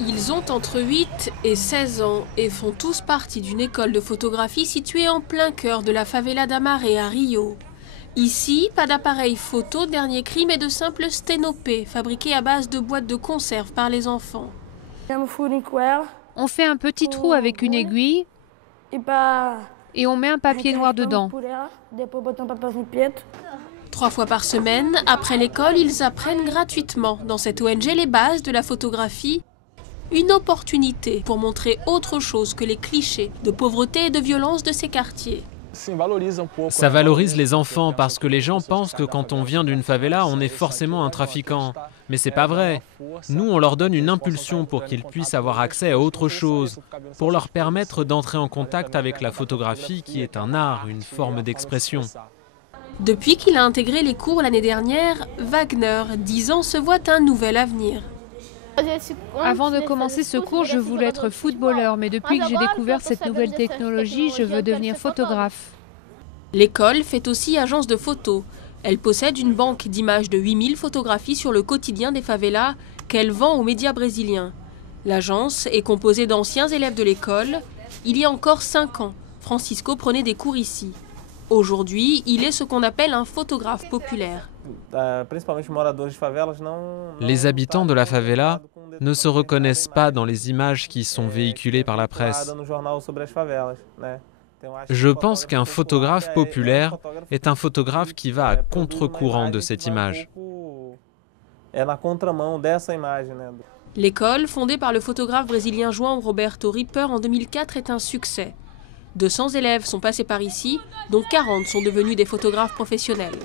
Ils ont entre 8 et 16 ans et font tous partie d'une école de photographie située en plein cœur de la favela d'Amaré à Rio. Ici, pas d'appareil photo, dernier cri, mais de simples sténopés fabriqués à base de boîtes de conserve par les enfants. On fait un petit trou avec une aiguille et on met un papier noir dedans. 3 fois par semaine, après l'école, ils apprennent gratuitement dans cette ONG les bases de la photographie. Une opportunité pour montrer autre chose que les clichés de pauvreté et de violence de ces quartiers. Ça valorise les enfants parce que les gens pensent que quand on vient d'une favela, on est forcément un trafiquant. Mais c'est pas vrai. Nous, on leur donne une impulsion pour qu'ils puissent avoir accès à autre chose, pour leur permettre d'entrer en contact avec la photographie qui est un art, une forme d'expression. Depuis qu'il a intégré les cours l'année dernière, Wagner, 10 ans, se voit un nouvel avenir. Avant de commencer ce cours, je voulais être footballeur, mais depuis que j'ai découvert cette nouvelle technologie, je veux devenir photographe. L'école fait aussi agence de photos. Elle possède une banque d'images de 8000 photographies sur le quotidien des favelas qu'elle vend aux médias brésiliens. L'agence est composée d'anciens élèves de l'école. Il y a encore 5 ans, Francisco prenait des cours ici. Aujourd'hui, il est ce qu'on appelle un photographe populaire. Les habitants de la favela ne se reconnaissent pas dans les images qui sont véhiculées par la presse. Je pense qu'un photographe populaire est un photographe qui va à contre-courant de cette image. L'école, fondée par le photographe brésilien João Roberto Ripper en 2004, est un succès. 200 élèves sont passés par ici, dont 40 sont devenus des photographes professionnels.